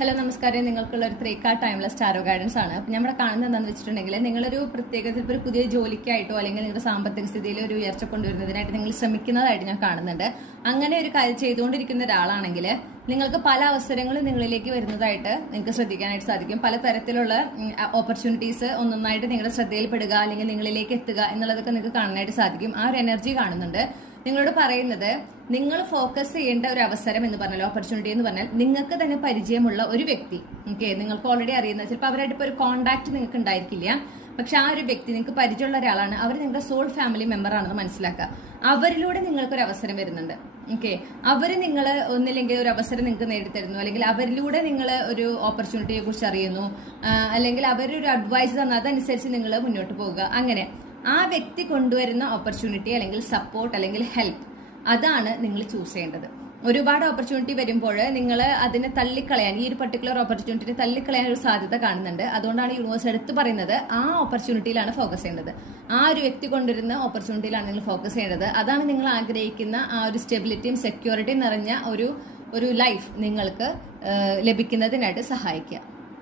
Hello നമസ്കാരം. നിങ്ങൾക്കുള്ള ഒരു 3 കാർഡ് ടൈംലെസ് ടാരോ ഗൈഡൻസ് ആണ്. അപ്പം നമ്മുടെ കാണുന്നത് എന്താണെന്ന് വെച്ചിട്ടുണ്ടെങ്കിൽ നിങ്ങളൊരു പ്രത്യേകത്തിൽ ഒരു പുതിയ ജോലിക്കായിട്ടോ അല്ലെങ്കിൽ നിങ്ങളുടെ സാമ്പത്തിക സ്ഥിതിയിൽ ഒരു ഉയർച്ച കൊണ്ടുവരുന്നതിനായിട്ട് നിങ്ങൾ ശ്രമിക്കുന്നതായിട്ട് ഞാൻ കാണുന്നുണ്ട്. അങ്ങനെ ഒരു കാര്യം ചെയ്തുകൊണ്ടിരിക്കുന്ന ഒരാളാണെങ്കിൽ നിങ്ങൾക്ക് പല അവസരങ്ങളും നിങ്ങളിലേക്ക് വരുന്നതായിട്ട് നിങ്ങൾക്ക് ശ്രദ്ധിക്കാനായിട്ട് സാധിക്കും. പല തരത്തിലുള്ള ഓപ്പർച്യൂണിറ്റീസ് ഒന്നൊന്നായിട്ട് നിങ്ങളുടെ ശ്രദ്ധയിൽപ്പെടുക അല്ലെങ്കിൽ നിങ്ങളിലേക്ക് എത്തുക എന്നുള്ളതൊക്കെ നിങ്ങൾക്ക് കാണാനായിട്ട് സാധിക്കും. ആ ഒരു എനർജി കാണുന്നുണ്ട്. നിങ്ങളോട് പറയുന്നത് നിങ്ങൾ ഫോക്കസ് ചെയ്യേണ്ട ഒരു അവസരം എന്ന് പറഞ്ഞാൽ, ഓപ്പർച്യൂണിറ്റി എന്ന് പറഞ്ഞാൽ, നിങ്ങൾക്ക് തന്നെ പരിചയമുള്ള ഒരു വ്യക്തി, ഓക്കെ, നിങ്ങൾക്ക് ഓൾറെഡി അറിയുന്ന, ചിലപ്പോൾ അവരായിട്ട് ഇപ്പോൾ ഒരു കോണ്ടാക്ട് നിങ്ങൾക്ക് ഉണ്ടായിരിക്കില്ല, പക്ഷെ ആ ഒരു വ്യക്തി നിങ്ങൾക്ക് പരിചയമുള്ള ഒരാളാണ്, അവർ നിങ്ങളുടെ സോൾ ഫാമിലി മെമ്പർ ആണെന്ന് മനസ്സിലാക്കുക. അവരിലൂടെ നിങ്ങൾക്കൊരു അവസരം വരുന്നുണ്ട്. ഓക്കെ, അവർ നിങ്ങൾ ഒന്നില്ലെങ്കിൽ ഒരു അവസരം നിങ്ങൾക്ക് നേടിത്തരുന്നു, അല്ലെങ്കിൽ അവരിലൂടെ നിങ്ങൾ ഒരു ഓപ്പർച്യൂണിറ്റിയെ കുറിച്ച് അറിയുന്നു, അല്ലെങ്കിൽ അവരൊരു അഡ്വൈസ് തന്നാൽ അതനുസരിച്ച് നിങ്ങൾ മുന്നോട്ട് പോകുക. അങ്ങനെ ആ വ്യക്തി കൊണ്ടുവരുന്ന ഓപ്പർച്യൂണിറ്റി അല്ലെങ്കിൽ സപ്പോർട്ട് അല്ലെങ്കിൽ ഹെൽപ്പ്, അതാണ് നിങ്ങൾ ചൂസ് ചെയ്യേണ്ടത്. ഒരുപാട് ഓപ്പർച്യൂണിറ്റി വരുമ്പോൾ നിങ്ങൾ അതിനെ തള്ളിക്കളയാൻ, ഈ ഒരു പർട്ടിക്കുലർ ഓപ്പർച്യൂണിറ്റിനെ തള്ളിക്കളയാൻ ഒരു സാധ്യത കാണുന്നുണ്ട്. അതുകൊണ്ടാണ് യൂണിവേഴ്സ് എടുത്ത് പറയുന്നത് ആ ഓപ്പർച്യൂണിറ്റിയിലാണ് ഫോക്കസ് ചെയ്യേണ്ടത്. ആ ഒരു വ്യക്തി കൊണ്ടുവരുന്ന ഓപ്പർച്യൂണിറ്റിയിലാണ് നിങ്ങൾ ഫോക്കസ് ചെയ്യേണ്ടത്. അതാണ് നിങ്ങൾ ആഗ്രഹിക്കുന്ന ആ ഒരു സ്റ്റെബിലിറ്റിയും സെക്യൂരിറ്റിയും നിറഞ്ഞ ഒരു ലൈഫ് നിങ്ങൾക്ക് ലഭിക്കുന്നതിനായിട്ട് സഹായിക്കുക.